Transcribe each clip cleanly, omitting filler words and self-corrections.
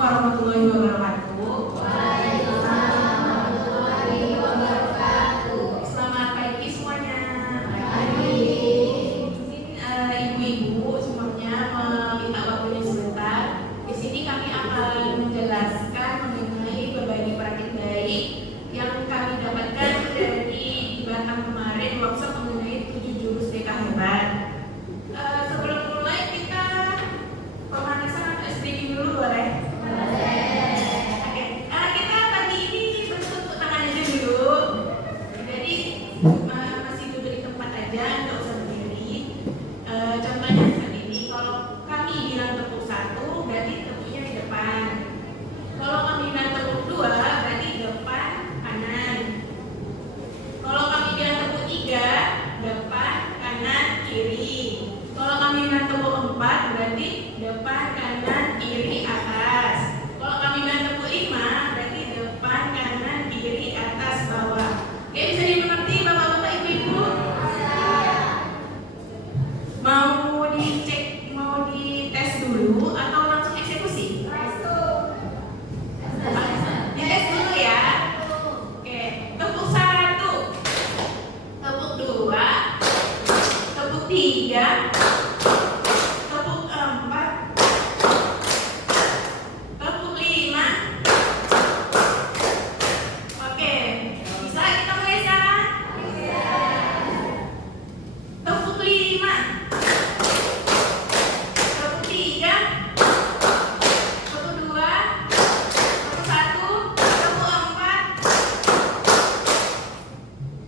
warahmatullahi wabarakatuh. Waalaikumsalam warahmatullahi wabarakatuh. Selamat pagi semuanya. Pagi. Ibu-ibu semuanya meminta waktunya sebentar. Di sini kami akan menjelaskan mengenai berbagai praktik baik yang kami dapatkan dari di Batam kemarin workshop mengenai 7 jurus BK hebat. Sebelum mulai kita pemanasan atau stretching dulu boleh? Oke. Kita pagi ini bentuk tangan aja dulu. Jadi masih duduk di tempat aja, nggak usah berdiri. Contohnya seperti ini. Kalau kami bilang tepuk 1, berarti tepuknya di depan. Kalau kami bilang tepuk 2, berarti depan kanan. Kalau kami bilang tepuk 3, depan kanan kiri. Kalau kami bilang tepuk 4, berarti depan kanan kiri atas. Kalau kami bilang tepuk 5, berarti depan kanan kiri atas bawah. Oke, bisa dimengerti bapak-bapak ibu-ibu? Mau dicek, mau dites dulu atau langsung eksekusi? Dites dulu ya. Oke, tepuk 1, tepuk 2, tepuk 3, tepuk 4, tepuk 5. Oke, bisa kita mulai sekarang? Tepuk 5, tepuk 3, tepuk 2, tepuk 1, tepuk 4.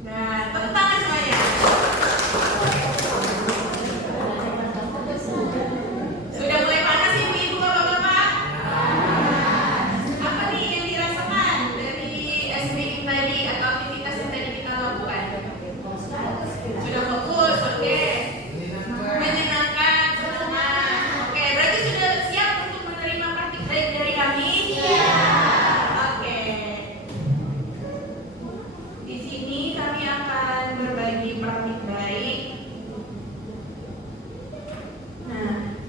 Nah, tepuk tangan semuanya. Sudah mulai panas ibu-ibu bapak-bapak? Apa nih yang dirasakan dari SBI tadi atau aktivitas yang tadi kita lakukan? Sudah fokus, oke. Menyenangkan, senang. Oke, berarti sudah siap untuk menerima praktik baik dari kami? Iya. Oke. Di sini kami akan berbagi praktik baik. Nah,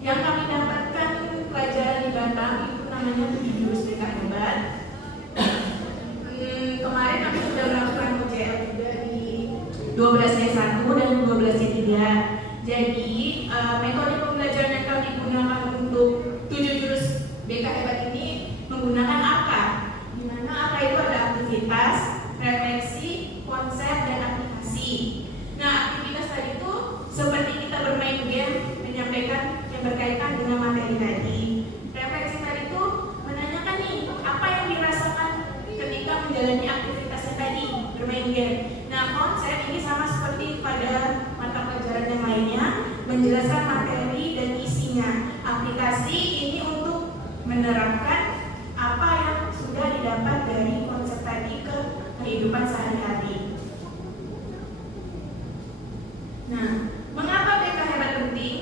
yang kami dapatkan pelajaran di Batam itu namanya 7 jurus BK hebat. Kemarin kami sudah melakukan UJL juga di 12C1 dan 12C3. Jadi metode pembelajaran yang kami gunakan untuk 7 jurus BK hebat ini menggunakan AKA. Di mana AKA itu ada aktivitas, refleksi, konsep, dan aplikasi. Nah, aktivitas tadi itu seperti kita bermain game, menyampaikan yang berkaitan dengan materi tadi. Refleksi tadi itu menanyakan nih apa yang dirasakan ketika menjalani aktivitasnya tadi, bermain game. Nah, konsep ini sama seperti pada mata pelajaran yang lainnya, menjelaskan materi dan isinya. Aplikasi ini untuk menerapkan apa yang sudah didapat dari konsep tadi ke kehidupan sehari-hari. Nah, mengapa BK hebat penting?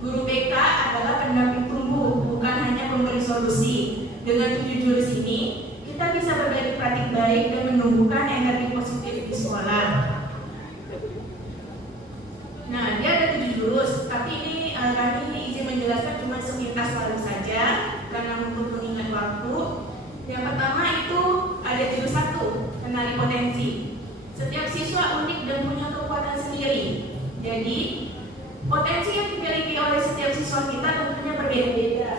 Guru BK adalah pendamping tumbuh, bukan hanya pemberi solusi. Dengan 7 jurus ini, kita bisa berbagi praktik baik dan menumbuhkan energi positif di sekolah. Nah, dia ada 7 jurus, tapi ini kami izin menjelaskan cuma sepintas lalu saja karena untuk mengingat waktu. Yang pertama itu ada jurus 1, kenali potensi. Setiap siswa unik dan punya kekuatan sendiri. Jadi, potensi yang dimiliki oleh setiap siswa kita tentunya berbeda-beda.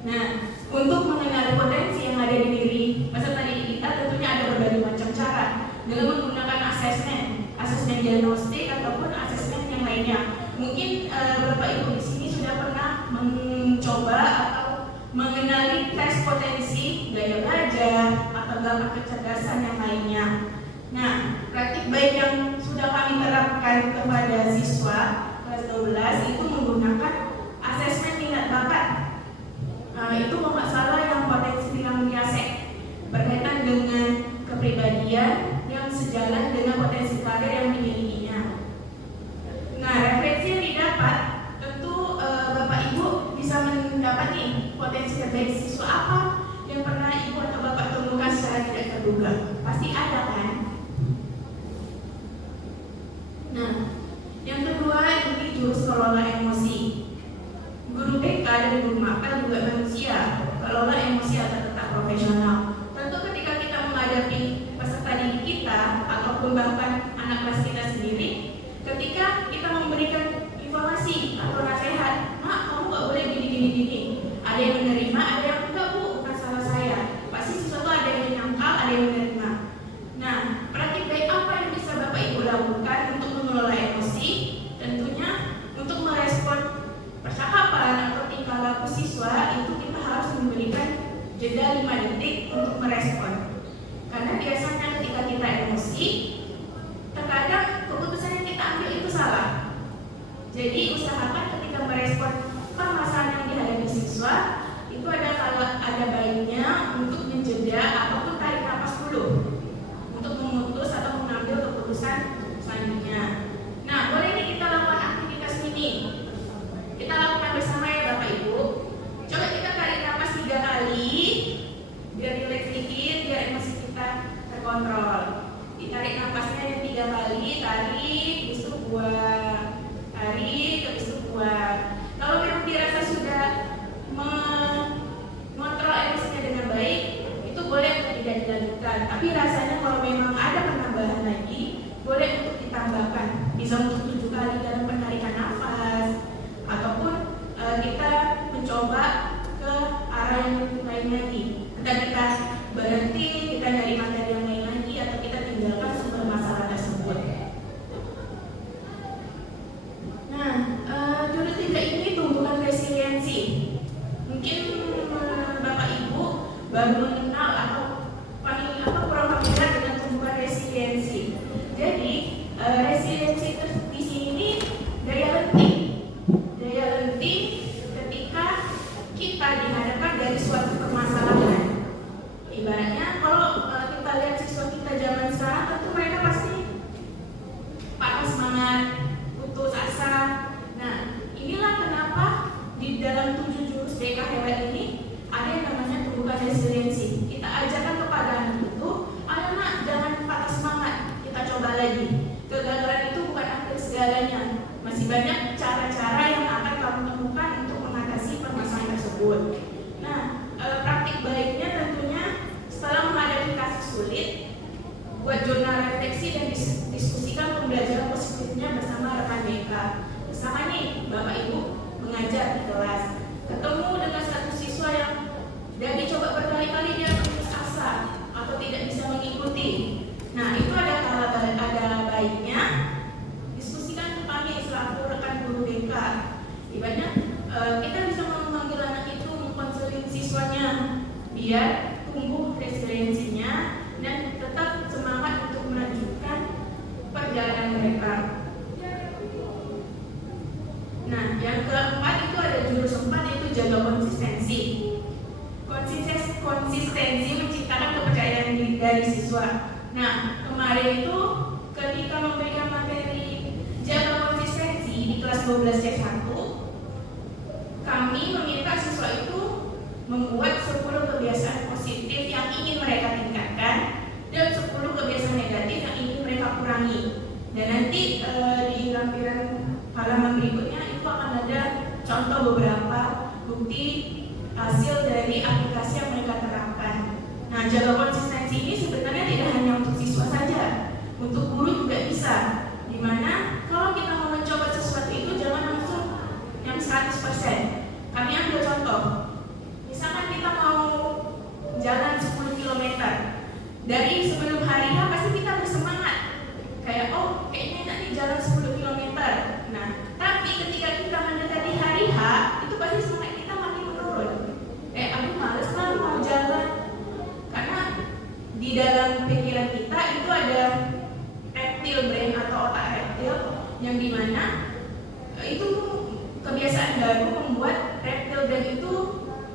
Nah, untuk mengenali potensi yang ada di diri peserta didik kita tentunya ada berbagai macam cara dengan menggunakan asesmen diagnostik ataupun asesmen yang lainnya. Mungkin Bapak Ibu di sini sudah pernah mencoba atau mengenali tes potensi gaya belajar atau gangguan kecerdasan yang lainnya. Nah, praktik baik yang sudah kami terapkan kepada siswa kelas 12 itu menggunakan asesmen minat bakat. Itu kalau nggak salah yang potensi bilang Miasek berkaitan dengan kepribadian yang sejalan dengan potensi karir yang dimilikinya. Nah, refleksi yang didapat tentu Bapak Ibu bisa mendapat nih potensi terbaik siswa apa yang pernah Ibu atau Bapak temukan secara tidak terduga. Pasti ada kan? Nah, ada di rumah kan juga manusia, kelola emosi agar tetap profesional. Tentu ketika kita menghadapi peserta didik kita ataupun bahkan anak kelas kita sendiri, ketika kita memberikan informasi atau nasihat, "Mak, kamu nggak boleh gini. Ada yang menerima, ada yang enggak, Bu, bukan salah saya. Pasti sesuatu ada yang menyangkal, ada yang menerima. Nah, praktik baik apa yang bisa Bapak Ibu lakukan untuk mengelola emosi? Tentunya untuk merespon percakapan atau tingkah laku siswa itu kita harus memberikan jeda 5 detik untuk merespon. Karena biasanya ketika kita emosi, terkadang keputusan yang kita ambil itu salah. Jadi usahakan ketika merespon permasalahan yang dihadapi siswa, itu ada baiknya untuk menjeda ataupun tarik nafas dulu untuk memutus atau mengambil keputusan selanjutnya. Nah, boleh nih kita lakukan aktivitas ini. Kita lakukan bersama ya Bapak Ibu. Coba kita tarik nafas 3 kali, biar rileks sedikit, biar emosi kita terkontrol. Ditarik nafasnya yang 3 kali, tarik, habis itu buang, tarik, habis itu buang. Kalau memang dirasa sudah mengontrol emosinya dengan baik, itu boleh untuk tidak dilanjutkan. Tapi rasanya kalau memang ada penambahan lagi, boleh untuk ditambahkan. Bisa untuk 7 kali dalam penarikan nafas, ataupun kita mencoba ke arah yang lain lagi. Entah kita berhenti, kita nyari materi yang lain lagi, atau kita tinggalkan sumber masalah tersebut. Nah, jurus 3 ini tumbuhkan resiliensi. Mungkin Bapak Ibu baru mengenal atau kurang familiar dengan tumbuhan resiliensi. Jadi resiliensi di sini daya lenting. Daya lenting ketika kita dihadapkan dari suatu permasalahan. Ibaratnya kalau kita lihat siswa kita zaman sekarang, tentu mereka pasti patah semangat, putus asa. Nah, inilah kenapa di dalam 7 jurus DK Hebat ini ada yang namanya tumbuhkan resiliensi. Kita ajarkan kepada anak itu, ayo nak, jangan patah semangat, kita coba lagi. Kegagalan itu bukan akhir segalanya. Masih banyak cara-cara yang akan kamu temukan untuk mengatasi permasalahan tersebut. Nah, praktik baiknya tentunya setelah menghadapi kasus sulit, buat jurnal refleksi dan diskusikan pembelajaran positifnya bersama rekan BK. Bersama nih, Bapak Ibu mengajar di kelas. Ketemu dengan satu siswa yang dari coba berkali-kali dia putus asa atau tidak bisa mengikuti. Nah, itu ada baiknya diskusikan kami selaku rekan guru BK. Ibaratnya kita bisa memanggil anak itu, mengkonseling siswanya biar tumbuh resiliensinya dan tetap semangat untuk melanjutkan perjalanan mereka. Nah, yang keempat itu ada jurus 4, yaitu jaga konsistensi. Konsistensi menciptakan kepercayaan diri dari siswa. Nah, kemarin itu ketika memberikan materi jaga konsistensi di kelas 12 C1, kami meminta siswa itu membuat 10 kebiasaan positif yang ingin mereka tingkatkan dan 10 kebiasaan negatif yang ingin mereka kurangi. Dan nanti di lampiran halaman berikutnya itu akan ada contoh beberapa bukti hasil dari aplikasi yang mereka terapkan. Nah, jaga konsistensi ini sebenarnya tidak hanya untuk siswa saja, untuk guru juga bisa. Dimana kalau kita mau mencoba sesuatu itu jangan langsung yang 100%. Kami ambil contoh. Misalkan kita mau jalan 10 km. Dari sebelum hari H pasti kita bersemangat. Kayak, oh kayaknya enak nih jalan 10 km. Nah, tapi ketika kita mendekati hari H, itu pasti semangat kita makin menurun. Aku males lah mau jalan. Karena di dalam pikiran kita itu ada reptile brain atau otak reptil yang dimana itu kebiasaan baru membuat reptile brain itu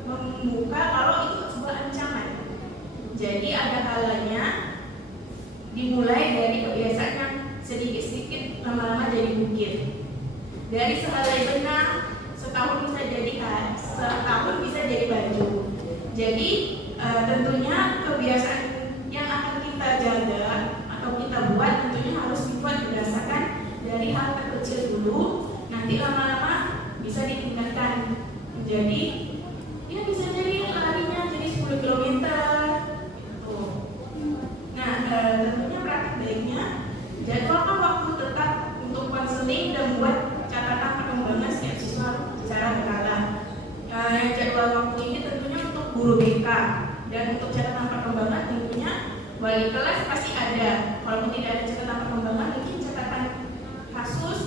membuka kalau itu sebuah ancaman. Jadi ada kalanya dimulai dari kebiasaan yang sedikit-sedikit lama-lama jadi bukit. Dari sehelai benang setahun bisa jadi baju. Jadi tentunya kebiasaan yang akan kita jaga atau kita buat tentunya harus dibuat berdasarkan dari hal terkecil dulu. Nanti lama-lama bisa ditingkatkan Jadi dia bisa jadi larinya jadi 10 kilometer gitu. Nah, tentunya praktik baiknya jadwalkan waktu tetap untuk konseling dan buat catatan perkembangan setiap siswa secara berkala. Jadwal waktu ini tentunya untuk guru BK dan untuk catatan perkembangan tentunya wali kelas pasti ada. Walaupun tidak ada catatan perkembangan, mungkin catatan kasus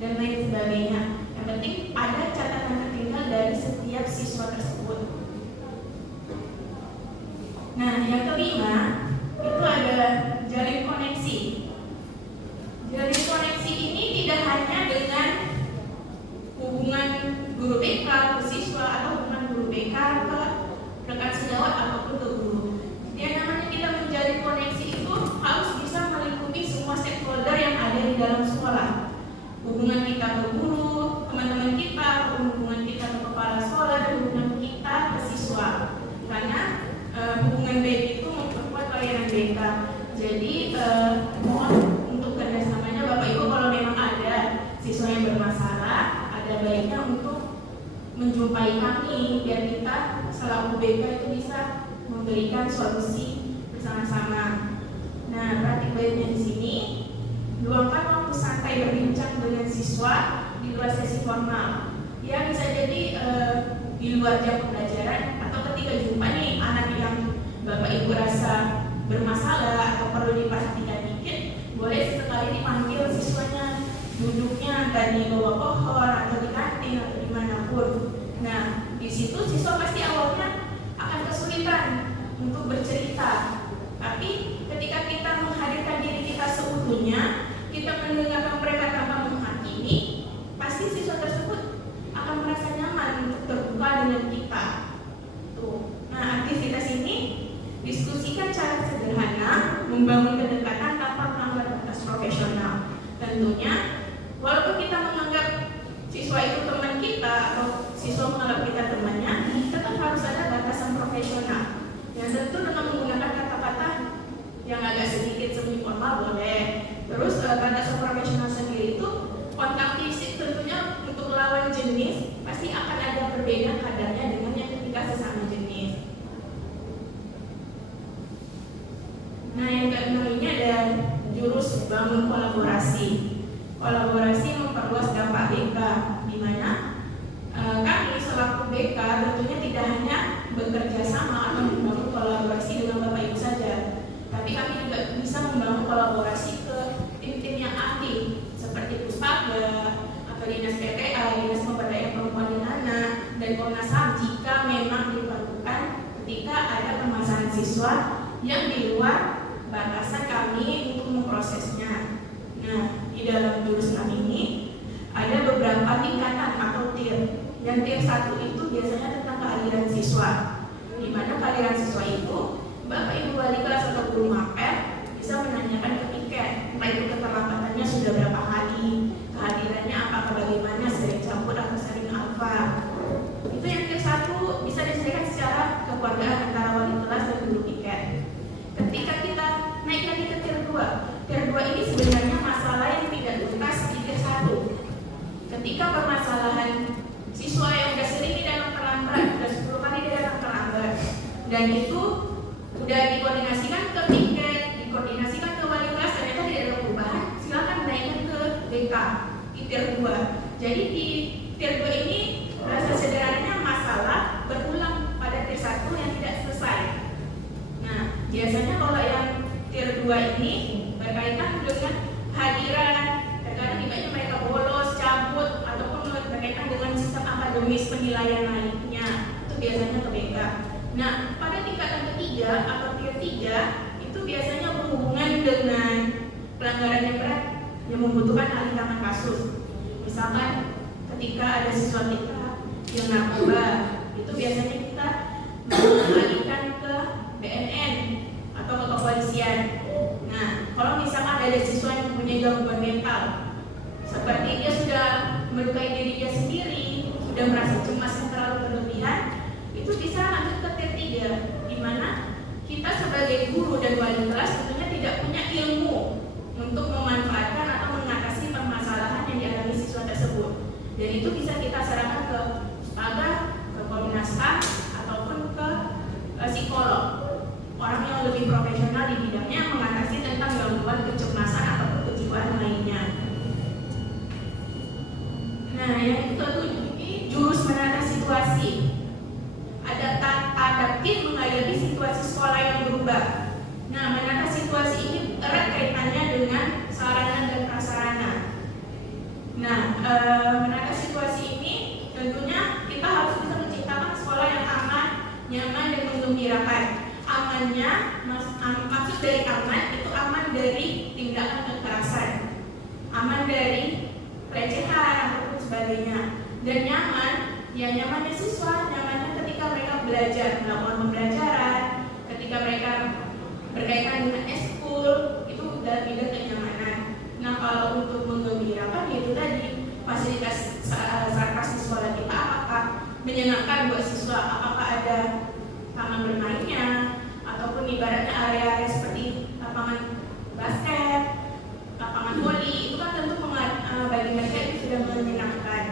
dan lain sebagainya. Yang penting ada catatan tertinggal dari setiap siswa tersebut. Nah, yang kelima itu ada jalin koneksi. Jalin koneksi ini tidak hanya dengan hubungan guru BK ke siswa atau hubungan guru BK ke rekan sejawat ataupun ke guru. Yang namanya kita menjalin koneksi itu harus bisa melingkupi semua stakeholder yang ada di dalam sekolah. Hubungan kita ke guru, teman-teman kita, hubungan kita ke kepala sekolah, dan hubungan kita ke siswa. Karena hubungan baik itu memperkuat layanan BK. Jadi mohon untuk kerjasamanya Bapak Ibu, kalau memang ada siswa yang bermasalah, ada baiknya untuk menjumpai kami biar kita selaku BK itu bisa memberikan solusi bersama-sama. Nah, praktik baiknya di sini luangkan waktu santai berbincang dengan siswa di luar sesi formal. Ya bisa jadi di luar jam pembelajaran atau ketika jumpa nih anak yang Bapak Ibu rasa bermasalah atau perlu diperhatikan dikit, boleh sesekali dipanggil siswanya, duduknya entah di bawah pohon atau di kantin atau dimanapun. Nah, di situ siswa pasti awalnya akan kesulitan untuk bercerita, tapi ketika kita menghadirkan diri kita seutuhnya, kita mendengarkan mereka tanpa menghakimi, pasti siswa tersebut akan merasa nyaman untuk terbuka dengan kita. Tuh. Nah, aktivitas ini diskusikan cara sederhana membangun kedekatan tanpa melanggar batas profesional. Tentunya, walaupun kita menganggap siswa itu teman kita atau siswa menganggap kita temannya, tetap harus ada batasan profesional. Yang tentu dengan menggunakan kata-kata yang agak sedikit semi formal boleh. Terus batasan profesional sendiri itu kontak fisik tentunya untuk lawan jenis pasti akan ada berbeda kadarnya dengan yang ketika sesama jenis. Nah, yang keenam ini ada jurus bangun kolaborasi. Kolaborasi memperluas dampak BK, di mana kami selaku BK tentunya tidak hanya bekerja sama atau membangun kolaborasi dengan Bapak Ibu saja, tapi kami juga bisa membangun kolaborasi ke tim-tim yang aktif seperti Puspaga atau Dinas PPA, Dinas Pemberdayaan Perempuan dan Anak, dan Komnas HAM jika memang diperlukan ketika ada permasalahan siswa yang di luar batasan kami untuk memprosesnya. Nah, di dalam jurus kami ini ada beberapa tingkatan atau tier. Dan tier 1 itu biasanya tentang kehadiran siswa, di mana kehadiran siswa itu Bapak Ibu wali kelas atau guru mapel bisa menanyakan ke tiket, entah itu keterlambatannya sudah berapa hari, kehadirannya apakah bagaimana, sering campur atau sering alfa. Itu yang tier 1 bisa diselesaikan secara kekeluargaan antara wali kelas dan guru tiket. Ketika kita naik lagi ke tier 2, tier 2 ini sebenarnya masalah yang tidak tuntas di tier 1. Ketika permasalahan siswa yang sudah sering tidak terlambat, sudah 10 kali dia datang terlambat, dan itu sudah dikoordinasikan ke tiket, dikoordinasikan ke wali kelas, ternyata tidak ada perubahan, silakan naikkan ke BK di tier 2. Jadi di tier 2 ini rasa sederhananya masalah berulang pada tier 1 yang tidak selesai. Nah, biasanya kalau yang tier 2 ini berkaitan dengan hadiran, terkadang tiba-tiba mereka bolos, cabut, ataupun berkaitan dengan sistem akademis penilaian lainnya, itu biasanya ke BK. Nah, pada tingkatan ketiga atau tier 3 itu biasanya berhubungan dengan pelanggaran yang berat yang membutuhkan alih tangan kasus. Misalkan ketika ada siswa kita yang narkoba, itu biasanya kita mengalihkan ke BNN atau ke kepolisian. Nah, kalau misalkan ada siswa yang mempunyai gangguan mental, seperti dia sudah melukai dirinya sendiri, sudah merasa cemas yang terlalu berlebihan, itu bisa lanjut ke tier 3, di mana kita sebagai guru dan wali kelas tentunya tidak punya ilmu untuk memanfaatkan atau mengatasi permasalahan yang dialami siswa tersebut. Dan itu bisa kita serahkan ke Puspaga Nah, yang ketujuh ini jurus menata situasi. Adaptif menghadapi situasi sekolah yang berubah. Nah, menata situasi ini erat kaitannya dengan sarana dan prasarana. Nah, menata situasi ini tentunya kita harus bisa menciptakan sekolah yang aman, nyaman, dan menggembirakan. Amannya, maksud dari aman itu aman dari tindakan kekerasan, aman dari pelecehan ataupun sebagainya. Dan nyaman, ya nyamannya siswa, nyamannya ketika mereka belajar, melakukan pembelajaran, ketika mereka berkaitan dengan eskul, itu dalam bidang kenyamanan. Nah, kalau untuk menggembirakan, yaitu tadi fasilitas sarkas di sekolah kita apakah menyenangkan buat siswa, apakah ada taman bermainnya, ataupun ibaratnya area-area seperti lapangan basket, lapangan voli, itu kan tentu bagi mereka itu sudah menyenangkan.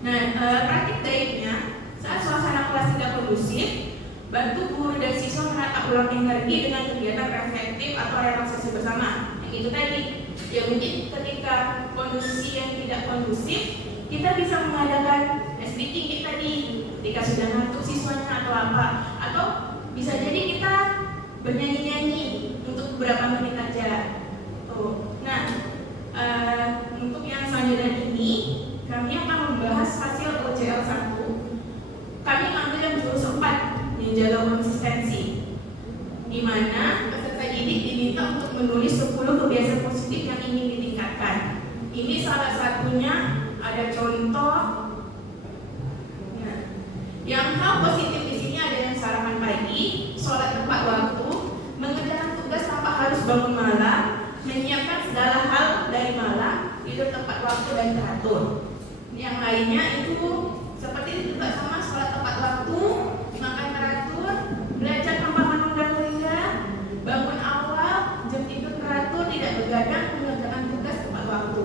Nah, praktik baiknya saat suasana kelas tidak kondusif, bantu guru dan siswa menata ulang energi dengan kegiatan reflektif atau relaksasi bersama. Yang itu tadi, ya mungkin ketika kondisi yang tidak kondusif, kita bisa mengadakan SDK tadi, ketika sudah ngantuk siswanya atau apa, atau bisa jadi kita bernyanyi-nyanyi untuk beberapa menit aja. Tuh. Nah, untuk yang selanjutnya ini, kami akan membahas hasil OCL 1. Kami ambil yang jurus 4, menjaga konsistensi, di mana peserta didik diminta untuk menulis 10 kebiasaan positif yang ingin ditingkatkan. Ini salah satunya ada contoh. Nah, yang hal positif di sini ada yang sarapan pagi, sholat tepat waktu, mengerjakan tugas tanpa harus bangun malam, menyiapkan segala hal dari malam, tidur tepat waktu dan teratur. Yang lainnya itu seperti juga sama, sholat tepat waktu, makan teratur, belajar tanpa menunda-nunda, bangun awal, jam tidur teratur, tidak begadang, mengerjakan tugas tepat waktu.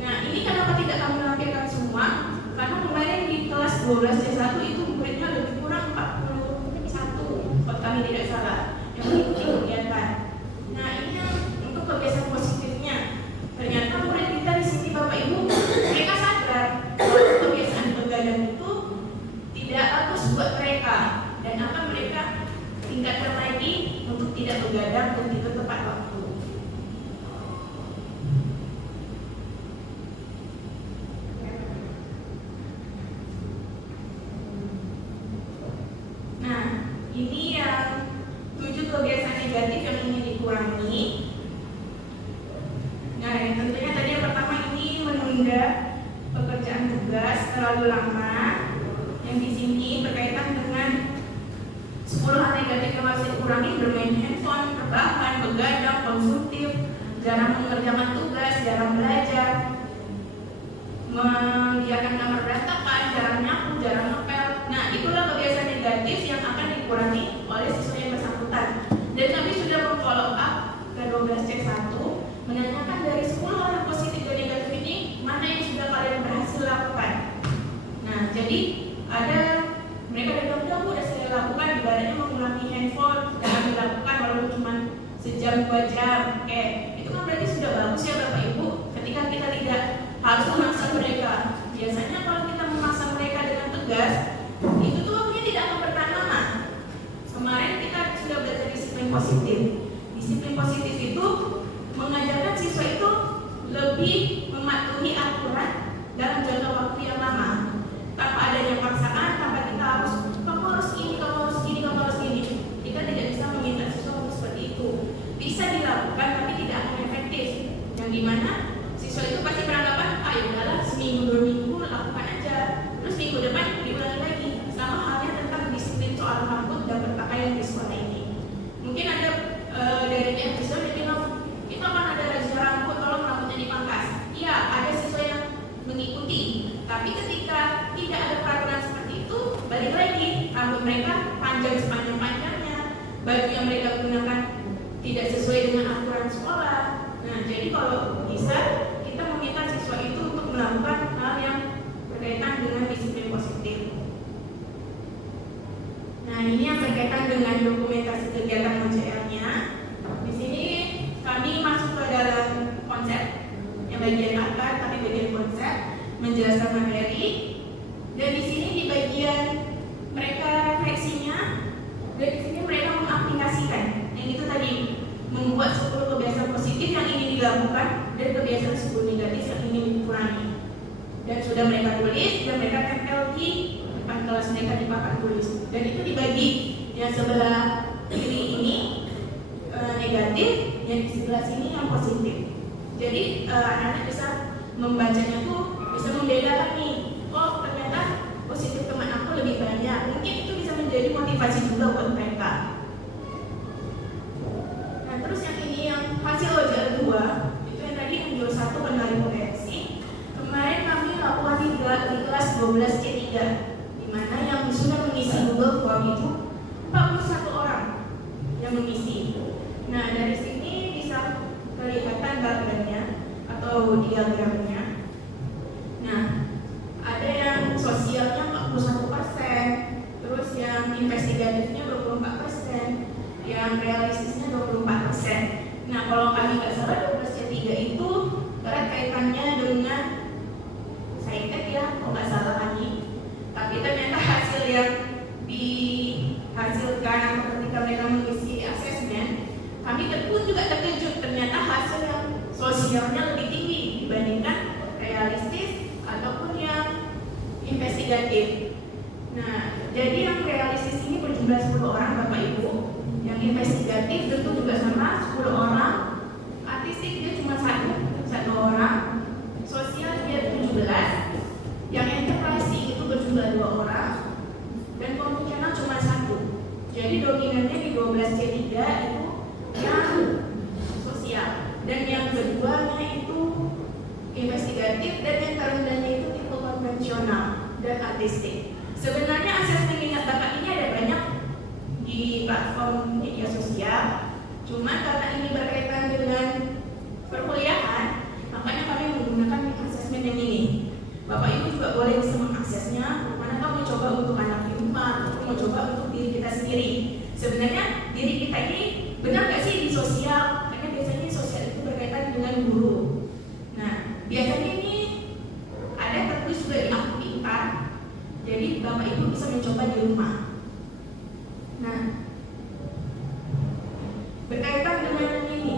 Nah, ini kenapa tidak kami lampirkan semua? Karena kemarin di kelas 12 C1 itu muridnya lebih kurang 41, kalau kami tidak salah, yang mengikuti kegiatan. Nah, ini untuk kebiasaan positifnya. Ternyata murid kita di sini Bapak Ibu, mereka sadar bahwa kebiasaan begadang itu tidak bagus buat mereka, dan akan mereka tingkatkan lagi untuk tidak begadang dan tidur tepat waktu. Nah, ini yang 7 kebiasaan negatif yang ingin dikurangi. Nah, yang tentunya tadi yang pertama ini menunda pekerjaan tugas terlalu lama. Yang di sini berkaitan dengan 10 hal negatif yang harus dikurangi: bermain handphone, rebahan, begadang, konsumtif, jarang mengerjakan tugas, jarang belajar, membiarkan kamar berantakan, jarang nyapu, jarang ngepel. Nah, itulah kebiasaan negatif yang akan dikurangi oleh siswa yang bersangkutan. Dan kami sudah memfollow up ke 12C1, menanyakan dari 10 hal positif dan negatif ini, mana yang sudah kalian berhasil lakukan. Nah, jadi ada mereka bilang, udah saya lakukan, ibaratnya mengulangi handphone, sudah dilakukan walaupun cuma sejam 2 jam. Itu kan berarti sudah bagus ya Bapak Ibu, ketika kita tidak harus memaksa mereka. Biasanya kalau kita memaksa mereka dengan tegas, itu tuh waktunya tidak akan bertahan lama. Kemarin kita sudah belajar disiplin positif. Disiplin positif itu mengajarkan siswa itu lebih mematuhi aturan dalam jangka waktu yang lama, tanpa adanya paksaan, tanpa kita harus kamu harus ini, kamu harus ini, kamu harus ini. Kita tidak bisa meminta siswa untuk seperti itu. Bisa dilakukan tapi tidak akan efektif. Yang dimana siswa itu pasti beranggapan, ya udahlah seminggu 2 minggu lakukan aja, terus minggu depan diulangi lagi. Sama halnya tentang disiplin soal rambut dan berpakaian di sekolah ini. Mungkin ada dari episode yang bilang, itu akan ada razia rambut, tolong rambutnya dipangkas. Iya, ada siswa yang mengikuti, tapi ketika tidak ada peraturan seperti itu, balik lagi, rambut mereka panjang sepanjang-panjangnya, baju yang mereka gunakan tidak sesuai dengan aturan sekolah. Nah, jadi kalau bisa kita meminta siswa itu untuk melakukan hal yang berkaitan dengan disiplin positif. Nah, ini yang berkaitan dengan dokumentasi kegiatan OCL-nya. Di sini kami masuk ke dalam konsep, yang bagian akar tapi bagian konsep. menjelaskan materi, dan di sini di bagian mereka refleksinya, dan di sini mereka mengaplikasikan yang itu tadi, membuat 10 kebiasaan positif yang ingin dilakukan dan kebiasaan 10 negatif yang ingin dikurangi. Dan sudah mereka tulis dan mereka tempel di depan kelas mereka di papan tulis. Dan itu dibagi, yang sebelah kiri ini negatif, yang di sebelah sini yang positif. Jadi anak-anak bisa membacanya tuh bisa membedakan nih, oh ternyata positif teman aku lebih banyak. Mungkin itu bisa menjadi motivasi juga buat mereka. Nah terus yang ini yang hasil wajar 2 itu yang tadi unjul 1 kenali potensi. Kemarin kami lakukan di kelas 12C3, di mana yang sudah mengisi Google Form itu 41 orang yang mengisi. Nah dari sini bisa kelihatan gambarnya atau diagramnya. Nah ada yang sosialnya 41%, terus yang investigatifnya 24%, yang realistisnya 24%. Nah kalau kami nggak salah 12C3 itu erat kaitannya dengan saintek ya, kalau nggak salah kami. Tapi ternyata hasil yang dihasilkan atau ketika mereka mengisi asesmen, kami pun juga terkejut, ternyata hasil yang sosialnya lebih tinggi dibandingkan realistis ataupun yang investigatif. Nah, jadi yang realistis ini berjumlah 10 orang Bapak Ibu, yang investigatif tentu juga sama 10 orang, artistik dia cuma satu orang, sosial dia 17, yang enterprise itu berjumlah 2 orang, dan konvensional cuma 1. Jadi dominannya di 12C3 itu yang sosial, dan yang keduanya itu investigatif, dan yang terendahnya itu tipe konvensional dan artistik. Sebenarnya asesmen minat bakat ini ada banyak di platform media sosial, cuma karena ini berkaitan dengan perkuliahan, makanya kami menggunakan asesmen yang ini. Bapak Ibu juga boleh bisa mengaksesnya, mana kami coba untuk anak di rumah, atau mau coba untuk diri kita sendiri. Sebenarnya diri kita ini benar nggak sih di sosial? Karena biasanya sosial itu berkaitan dengan guru. Nah, biasanya ini ada tertulis juga di akun Pintar. Jadi Bapak Ibu bisa mencoba di rumah. Nah, berkaitan dengan ini,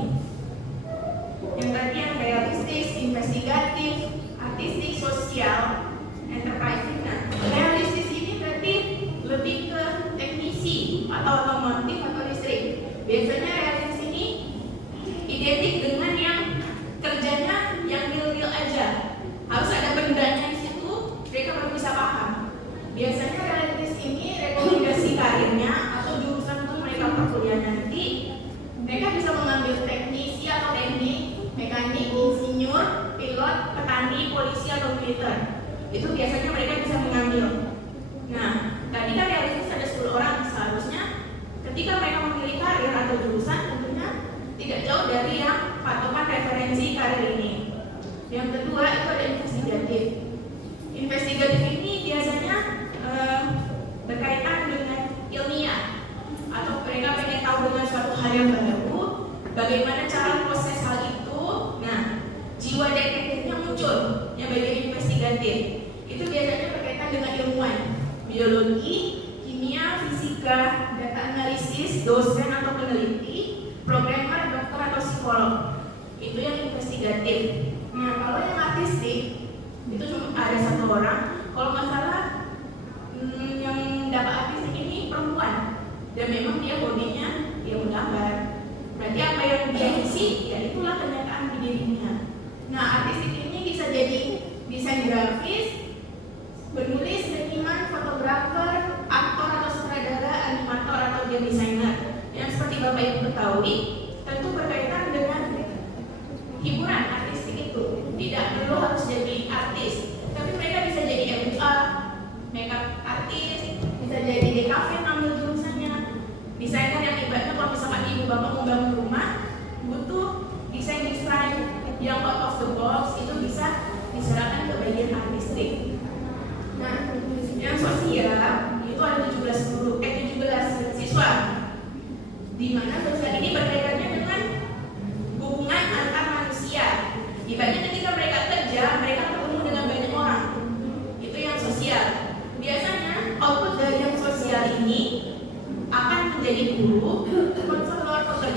yang tadi yang realistis, investigatif, artistik, sosial, enterprise. Nah, realistis ini berarti lebih ke teknisi atau otomotif atau listrik. Biasanya realistis ini identik dengan yang kerjanya yang real aja, harus ada bendanya di situ, mereka baru bisa paham. Biasanya realistis ini rekomendasi karirnya atau jurusan untuk mereka perkuliahan nanti, mereka bisa mengambil teknisi atau teknik, mekanik, insinyur, pilot, petani, polisi atau militer. Itu biasanya mereka bisa mengambil. Nah, tadi kan realistis ada 10 orang, seharusnya ketika mereka memilih karir atau jurusan tentunya tidak jauh dari yang patokan referensi karir ini. Yang kedua itu ada investigatif. Investigatif ini biasanya berkaitan dengan ilmiah, atau mereka pengen tahu dengan suatu hal yang baru, bagaimana cara proses hal itu. Nah, jiwa detektifnya muncul yang bagian investigatif. Itu biasanya berkaitan dengan ilmuwan, biologi, kimia, fisika, data analisis, dosen atau peneliti, programmer, dokter atau psikolog. Itu yang investigatif. Nah, kalau yang artistik itu cuma ada 1 orang. Kalau nggak salah yang dapat artistik ini perempuan, dan memang dia hobinya dia menggambar. Berarti apa yang dia isi, ya itulah kenyataan di dirinya. Nah, artistik ini bisa jadi desain grafis, penulis, seniman, fotografer, aktor atau sutradara, animator atau game designer. Yang seperti Bapak Ibu ketahui, tentu berkaitan dengan hiburan. Artistik itu tidak perlu harus jadi artis, tapi mereka bisa jadi MUA, makeup artis, bisa jadi DKV ambil jurusannya, desainer yang ibaratnya kalau misalkan ibu bapak mau bangun rumah butuh desain yang out of the box, itu bisa diserahkan ke bagian artistik. Nah, yang sosial itu ada 17 siswa, di mana sosial ini berkaitannya dengan hubungan antar manusia. Ibaratnya ketika mereka kerja, mereka ketemu dengan banyak orang.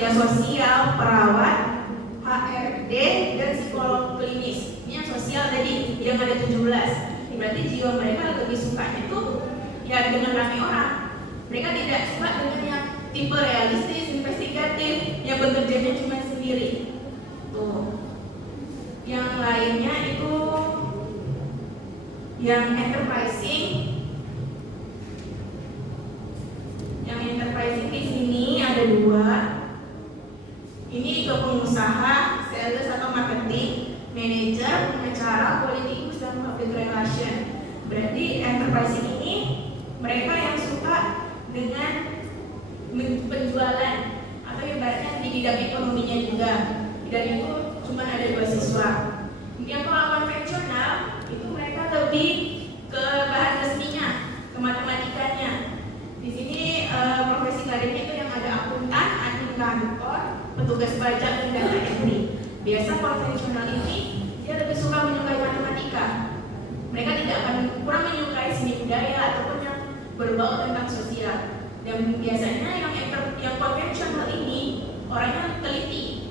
pekerja sosial, perawat, HRD, dan psikolog klinis. Ini yang sosial tadi, yang ada 17. Berarti jiwa mereka lebih sukanya tuh ya dengan ramai orang. Mereka tidak suka dengan yang tipe realistis, investigatif, yang bekerjanya cuma sendiri. Tuh. Yang lainnya itu yang enterprising. Yang enterprising di sini ada 2. Ini ke pengusaha, sales atau marketing, manager, pengacara, politikus, dan public relation. Berarti enterprising ini mereka yang suka dengan penjualan atau ibaratnya di bidang ekonominya juga. Dan itu cuma ada 2 siswa. Yang kalau konvensional itu mereka lebih ke bahan resminya, ke matematikanya. Di sini profesi karirnya itu yang ada akuntan, admin kantor, petugas pajak, dan data entry. Biasa konvensional ini dia lebih suka menyukai matematika. Mereka tidak akan kurang menyukai seni budaya ataupun yang berbau tentang sosial. Dan biasanya yang konvensional ini orangnya teliti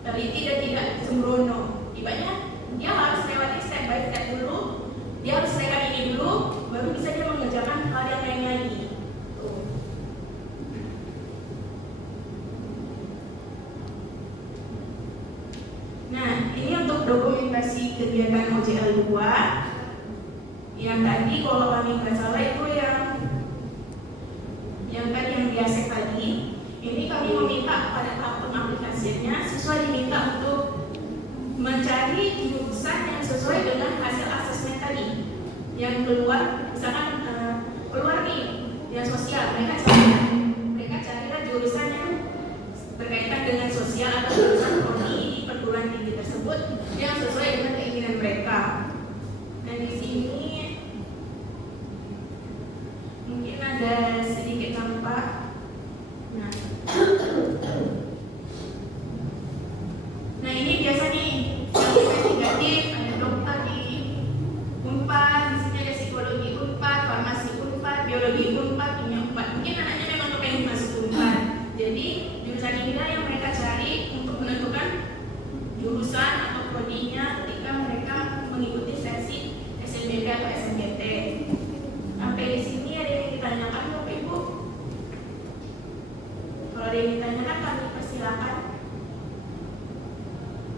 dan tidak sembrono. Ibaratnya dia harus lewati step by step dulu, dia harus selesaikan ini dulu, baru bisa dia mengerjakan hal yang lain lagi. Nah, ini untuk dokumentasi kegiatan OJL 2. Yang tadi kalau kami nggak salah itu yang tadi yang biasa tadi. Ini kami meminta pada tahap pengaplikasiannya siswa diminta untuk mencari jurusan yang sesuai dengan hasil asesmen tadi. Yang keluar, misalkan keluar nih yang sosial, mereka carilah jurusan yang berkaitan dengan sosial atau jurusan prodi di perguruan tinggi tersebut yang sesuai dengan keinginan mereka. Dan di sini mungkin ada sedikit nampak. Nah ini biasa nih yang investigatif, ada dokter di Unpad, di sini ada psikologi Unpad, farmasi Unpad, biologi Unpad, kimia Unpad. Mungkin anaknya memang kepengen masuk Unpad. Jadi jurusan inilah yang mereka cari untuk menentukan jurusan atau prodinya ketika mereka mengikuti sesi SNBP atau SNBT. Sampai di sini ada yang ditanyakan Bapak Ibu? Kalau ada yang ditanyakan kami persilakan.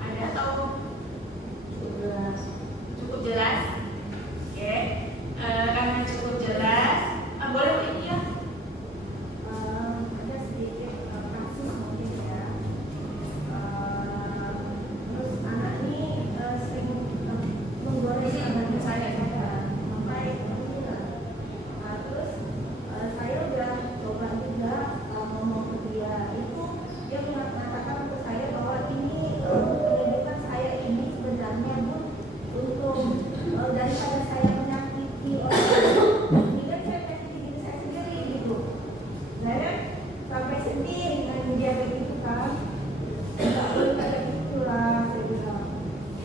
Ada atau cukup jelas? Oke. Karena cukup jelas, boleh ini ya? Ada sedikit kasus mungkin ya. Terus anak ini sering menggoreng sama saya sampai kepikiran. Terus saya udah coba juga ngomong ke dia, itu dia mengatakan ke saya bahwa ini pendidikan saya ini sebenarnya pun untuk daripada saya menyakiti orang lain, ini kan saya menyakiti diri saya sendiri gitu. Saya sampai sedih dengan dia begitu kan. Enggak boleh kayak gitu lah, saya bilang.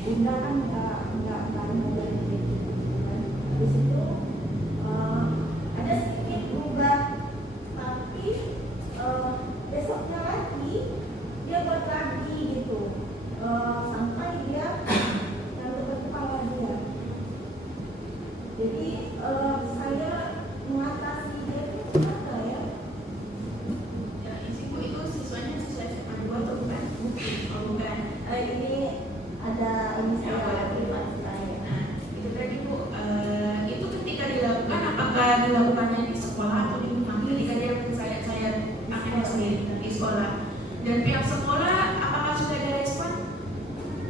Bunda kan enggak mau jadi begitu kan. Di situ ada sedikit berubah, tapi besoknya lagi dia buat lagi gitu. Sampai dia yang ke kepala dia. Jadi saya mengatasi dia itu gimana ya? Ya, isiku itu siswanya siswa SMA 2 atau bukan? Oh bukan. Ini ada ini Ya, saya boleh. pribadi saya. Nah, itu tadi Bu, itu ketika dilakukan apakah dilakukannya di sekolah atau di rumah? Ketika dia saya akan sendiri di sekolah. Dan pihak sekolah apakah sudah ada respon?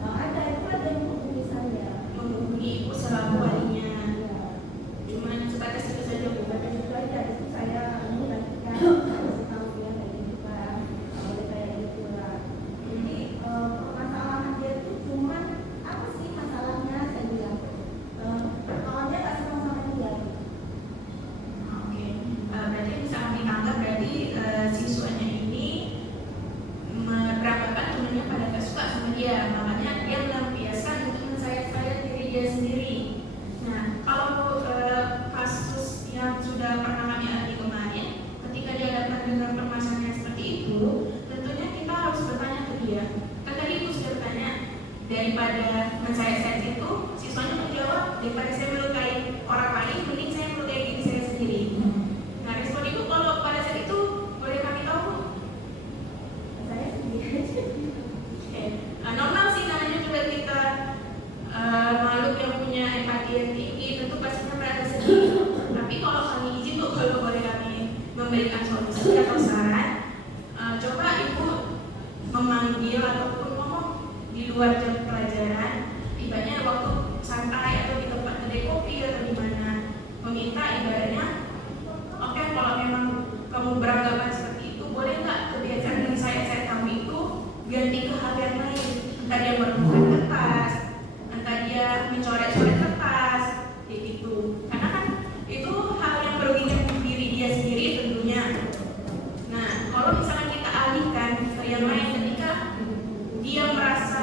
Ada itu ada yang menghubungi saya. Menghubungi ibu selaku walinya. Ya. Cuman sebatas itu saja Bu. Bukan itu aja, itu saya ini lagi kan kasih tahu dia kayak gitu kan, nggak boleh kayak gitu lah. Jadi permasalahan dia itu cuman apa sih masalahnya, saya bilang kalau dia nggak senang sama dia, daripada mensayat-sayat itu, siswanya menjawab, daripada saya melukai orang lain, mending saya melukai diri saya sendiri. Nah, respon ibu kalau pada saat itu boleh kami tahu, Bu? Saya sendiri. Oke. Normal sih namanya juga kita makhluk yang punya empati yang tinggi, tentu pastinya merasa sedih. Tapi kalau kami izin, Bu, kalau boleh kami memberikan solusi atau saran, coba ibu memanggil ataupun ngomong di luar jam pelajaran, ibaratnya waktu santai atau di tempat kedai kopi atau di mana, meminta ibaratnya, oke, kalau memang kamu beranggapan seperti itu, boleh nggak kebiasaan yang saya kamu itu ganti ke hal yang lain, entah dia menemukan kertas, entah dia mencoret-coret kertas, kayak gitu. Karena kan itu hal yang merugikan diri dia sendiri tentunya. Nah, kalau misalnya kita alihkan ke yang lain ketika dia merasa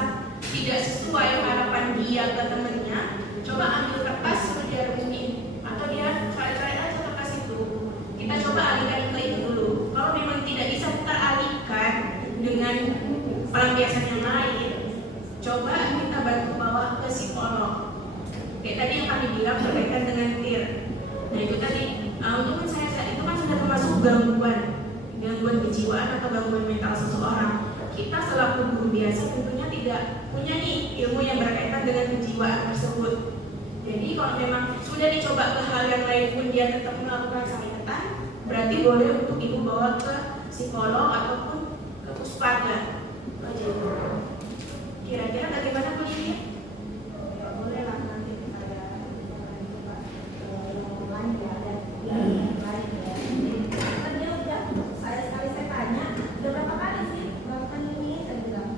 tidak sesuai harapan dia ke temennya, coba ambil kertas suruh dia runtuhin, atau dia coret-coret aja kertas itu. Kita coba alihkan ke itu dulu. Kalau memang tidak bisa kita alihkan dengan pelampiasan yang lain, coba kita bantu bawa ke psikolog. Kayak tadi yang kami bilang berkaitan dengan TIR. Nah itu tadi, untuk mensayat itu kan sudah termasuk gangguan kejiwaan atau gangguan mental seseorang. Kita selaku guru biasa tentunya tidak punya nih ilmu yang berkaitan dengan kejiwaan tersebut. Jadi kalau memang sudah dicoba ke hal yang lain pun dia tetap melakukan sakitatan, berarti boleh untuk ibu bawa ke psikolog ataupun ke puspaga. Kira-kira bagaimana Bu Lydia? Ya boleh lah, nanti saya coba lain ya, dan lain ya. Kan dia udah, sekali saya tanya, udah berapa kali sih melakukan ini? Saya bilang,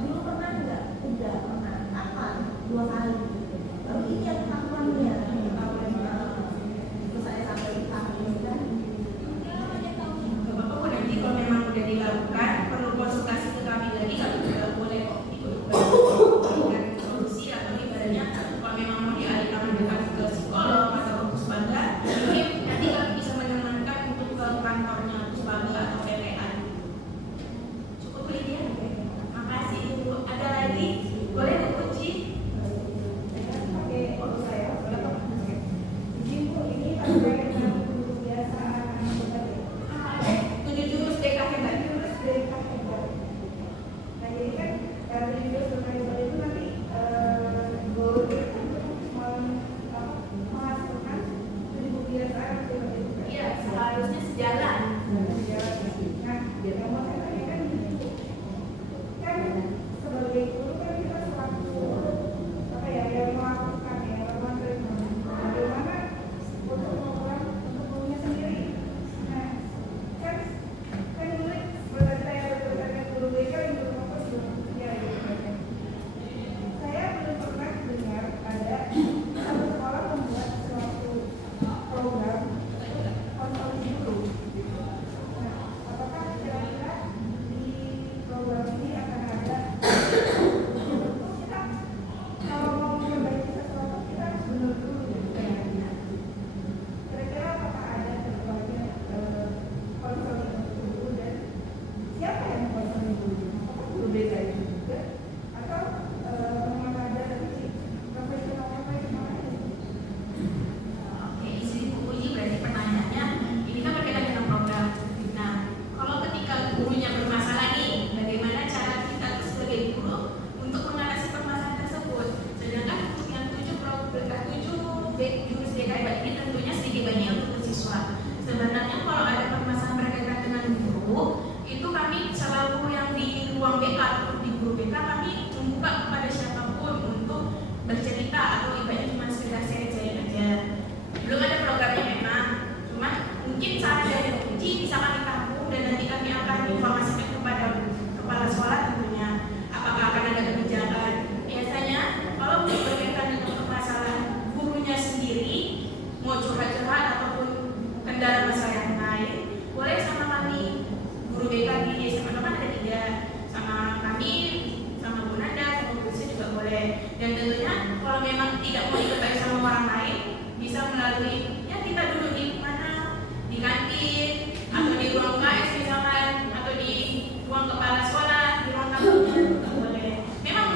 dulu pernah nggak? Udah pernah, kapan? 2 kali. Lalu ini yang ketahuannya. Terus saya sampai kami kan, Bapak Bu, nanti kalau memang udah dilakukan perlu konsultasi ke kami lagi, kami juga boleh kok ikut memberikan solusi atau ibaratnya kalau memang mau dialihkan mendekat ke psikolog atau ke puspaga, mungkin nanti kami bisa menemankan untuk ke kantornya puspaga atau PPA. Cukup Bu Lydia? Makasih Ibu. Ada lagi? Boleh Bu Puji? saya pakai auto saya. Izin Bu, ini terkait dengan guru biasa anak hebat ya. 7 jurus DK hebat. Jurus DK hebat. Nah jadi kan dari jurus DK hebat itu nanti goalnya kan menghasilkan 1000 biasa anak hebat itu. Iya, seharusnya sejalan. Nah, yang mau saya tanyakan gitu, kan sebagai guru kan kita selaku apa ya yang melakukan ya bagaimana untuk membuat untuk gurunya sendiri. Nah, kan unik berarti saya bertanya guru BK yang guru apa sebelumnya gitu kan. Saya belum pernah dengar ada satu sekolah membuat suatu program konsolidasi guru. Nah, apakah kira-kira di program ini akan ada tentu kita kalau mau memperbaiki sesuatu kita harus benar dulu gitu ya. Kira-kira apakah ada kedepannya konsolidasi guru dan siapa yang konsolidasi guru? Apakah guru BK itu juga atau memang ada dari profesional lain? Oke, isi Bu Puji berarti pertanyaannya ini kan berkaitan dengan program. Nah, kalau ketika gurunya bermasalah nih, bagaimana cara kita sebagai guru untuk mengatasi permasalahan tersebut? Sedangkan untuk yang 7 jurus DK hebat ini tentunya sedikit banyak untuk siswa. Sebenarnya kalau ada permasalahan berkaitan dengan guru, itu kami selalu yang di ruang BK atau di guru BK kami membuka kepada siapapun untuk bercerita atau ibaratnya cuma sekedar sharing aja. Belum ada programnya memang, cuma mungkin saran dari Bu Puji bisa kami tampung dan nanti kami akan informasikan kepada kepala sekolah tentunya apakah akan ada kebijakan. Biasanya kalau berkaitan dengan permasalahan gurunya sendiri, mau curhat-curhat ataupun kendala masalah yang lain, boleh sama kami guru BK di SMA kan ada 3, sama kami, sama Bu Nanda, sama Bu Puji juga boleh. Dan tentunya kalau memang tidak mau diketahui sama orang lain, bisa melalui ya kita duduk di mana, di kantin atau di ruang KS misalkan, atau di ruang kepala sekolah, di ruang tamu juga boleh. Memang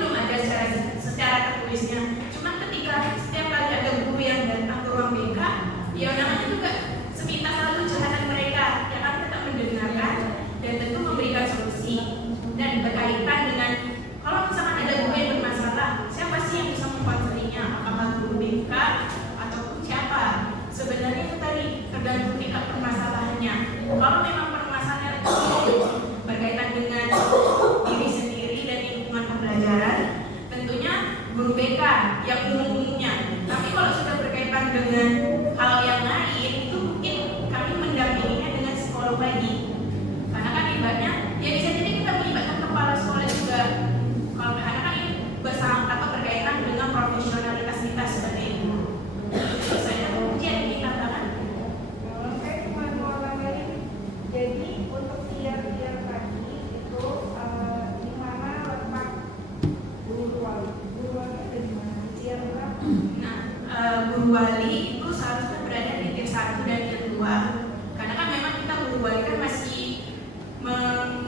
guru wali itu seharusnya berada di tier 1 dan tier 2. Karena kan memang kita guru wali kan masih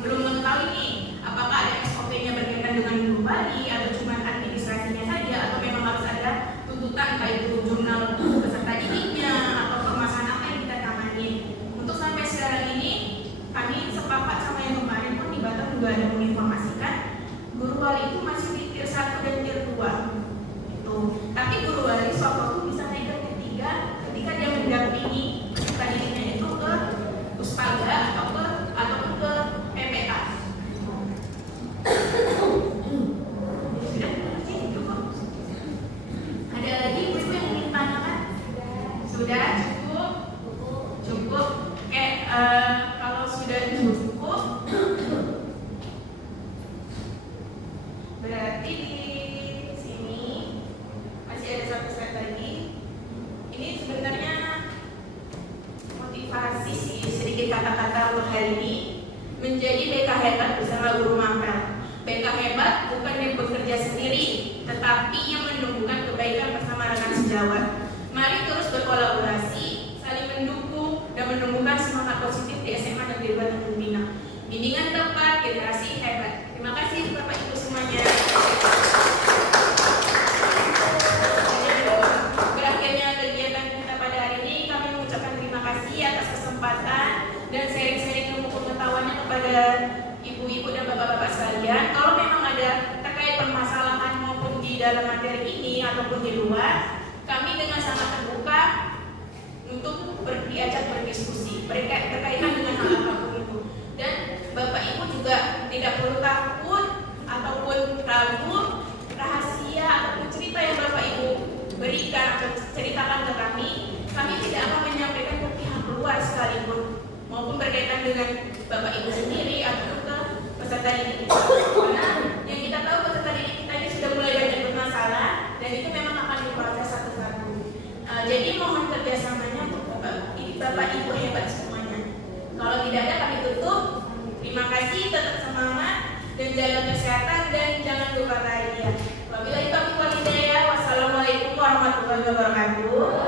belum mengetahui nih apakah ada SOP-nya berkaitan dengan guru wali atau cuma administrasinya saja, atau memang harus ada tuntutan entah itu jurnal peserta didiknya atau permasalahan apa yang kita tangani. Untuk sampai sekarang ini kami sepakat sama yang kemarin pun di Batam juga ada menginformasikan guru wali itu masih di tier 1 dan tier 2 itu. Tapi guru wali suatu waktu bisa naik ke tier 3 ketika dia mendampingi peserta didiknya itu ke Puspaga ataupun ke PPA. Ada lagi ibu-ibu yang ingin tanyakan? Sudah cukup? Cukup. Oke, kalau sudah cukup, berarti di sini masih ada satu slide lagi. Ini sebenarnya motivasi sih, sedikit kata-kata untuk hari ini. Menjadi BK hebat bersama guru Mampel. BK hebat bukan yang bekerja sendiri, tetapi yang menumbuhkan kebaikan bersama rekan sejawat. Mari terus berkolaborasi, saling mendukung, dan menumbuhkan semangat positif di SMA Negeri 2 Tanjung Pinang. Bimbingan tepat, generasi hebat. Terima kasih Bapak Ibu semuanya. Berakhirnya kegiatan kita pada hari ini, kami mengucapkan terima kasih atas kesempatan dan sharing-sharing ilmu pengetahuannya kepada ibu-ibu dan bapak-bapak sekalian. Kalau memang ada terkait permasalahan maupun di dalam materi ini ataupun di luar, kami dengan sangat terbuka untuk diajak berdiskusi berkaitan dengan hal apapun itu. Dan Bapak Ibu juga tidak perlu takut ataupun ragu rahasia ataupun cerita yang Bapak Ibu berikan atau ceritakan ke kami. Kami tidak akan menyampaikan ke pihak luar sekalipun, maupun berkaitan dengan Bapak Ibu sendiri atau ke peserta didik kita. Karena yang kita tahu peserta didik kita ini sudah mulai banyak bermasalah dan itu memang akan diproses satu-satu. Jadi mohon kerjasamanya untuk Bapak Ibu hebat semuanya. Kalau tidak ada kami tutup. Terima kasih, tetap semangat dan jaga kesehatan dan jangan lupa bahagia. Wabillahi taufiq wal hidayah. Wassalamualaikum warahmatullahi wabarakatuh.